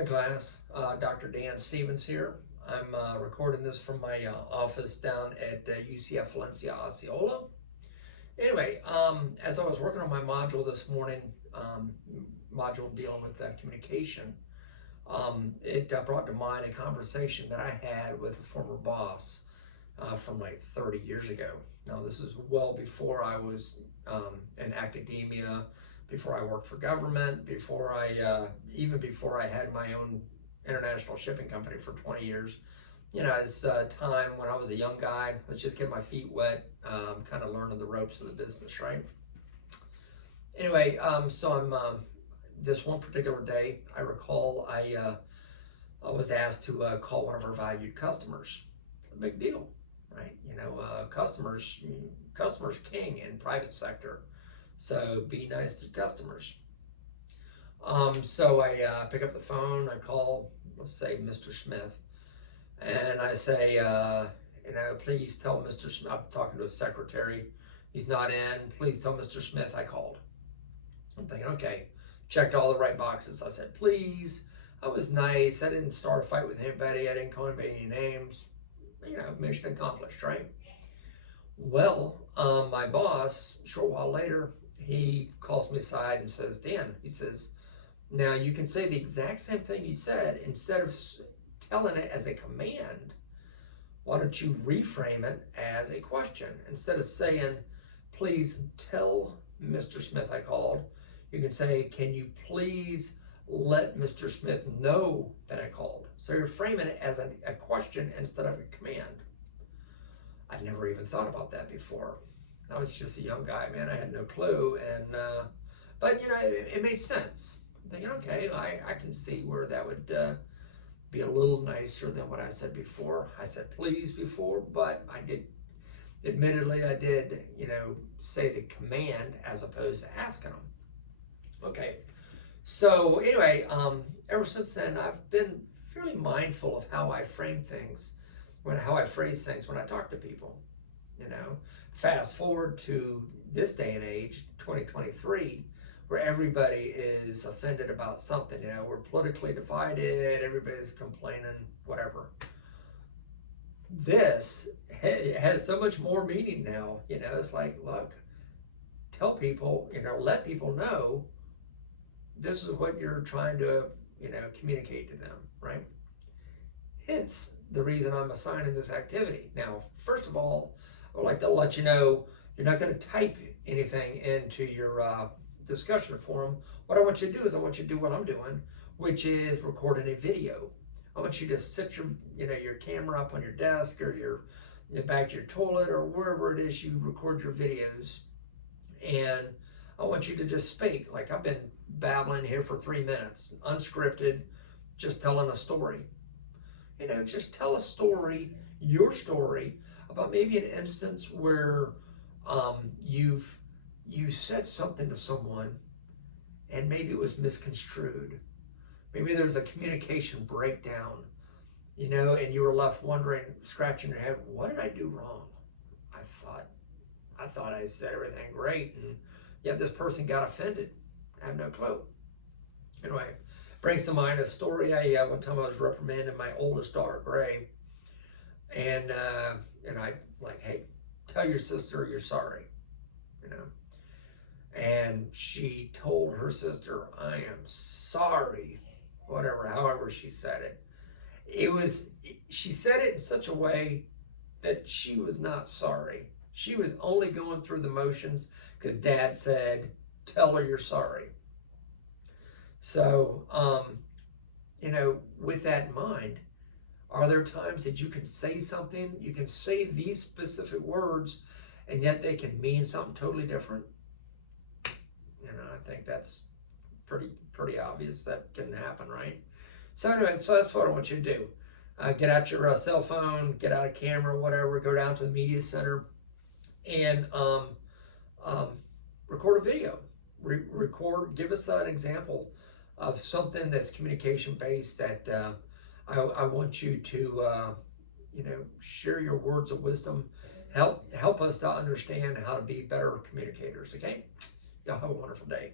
Hi class, Dr. Dan Stevens here. I'm recording this from my office down at UCF Valencia Osceola. Anyway, as I was working on my module this morning, module dealing with communication, it brought to mind a conversation that I had with a former boss from like 30 years ago. Now this is well before I was in academia, before I worked for government, even before I had my own international shipping company for 20 years. You know, it's a time when I was a young guy, let's just get my feet wet, kind of learning the ropes of the business, right? Anyway, so I'm this one particular day, I recall I was asked to call one of our valued customers. A big deal, right? You know, customers king in private sector. So be nice to customers. So I pick up the phone, I call, let's say, Mr. Smith, and I say, please tell Mr. Smith, I'm talking to his secretary, he's not in, please tell Mr. Smith I called. I'm thinking, okay, checked all the right boxes. I said, please, I was nice, I didn't start a fight with anybody, I didn't call anybody any names, you know, mission accomplished, right? Well, my boss, a short while later, he calls me aside and says, Dan, he says, now you can say the exact same thing you said. Instead of telling it as a command, why don't you reframe it as a question? Instead of saying, please tell Mr. Smith I called, you can say, can you please let Mr. Smith know that I called? So you're framing it as a question instead of a command. I'd never even thought about that before. I was just a young guy, man. I had no clue, but you know, it made sense. I'm thinking, okay, I can see where that would be a little nicer than what I said before. I said please before, but admittedly, I did, you know, say the command as opposed to asking them. Okay, so anyway, ever since then, I've been fairly mindful of how I frame things, how I phrase things when I talk to people. You know, fast forward to this day and age, 2023, where everybody is offended about something. You know, we're politically divided, everybody's complaining, whatever. This has so much more meaning now. You know, it's like, look, tell people, you know, let people know this is what you're trying to, you know, communicate to them, right? Hence the reason I'm assigning this activity. Now, first of all, I would like to let you know you're not going to type anything into your discussion forum. What I want you to do is I want you to do what I'm doing, which is recording a video. I want you to sit your camera up on your desk or in the back of your toilet or wherever it is you record your videos, and I want you to just speak. Like I've been babbling here for 3 minutes, unscripted, just telling a story. You know, just tell a story, your story, about maybe an instance where you said something to someone and maybe it was misconstrued. Maybe there was a communication breakdown, you know, and you were left wondering, scratching your head, what did I do wrong? I thought I said everything great, and yet this person got offended. I have no clue. Anyway, brings to mind a story. One time I was reprimanding my oldest daughter, Gray, and I like, hey, tell your sister you're sorry, you know. And she told her sister, I am sorry, whatever, however she said it. She said it in such a way that she was not sorry. She was only going through the motions because Dad said, tell her you're sorry. So, you know, with that in mind, are there times that you can say something, you can say these specific words, and yet they can mean something totally different? You know, I think that's pretty obvious that can happen, right? So anyway, so that's what I want you to do. Get out your cell phone, get out a camera, whatever, go down to the media center, and record a video. Give us an example of something that's communication based that I want you to you know, share your words of wisdom, help us to understand how to be better communicators. Okay, y'all have a wonderful day.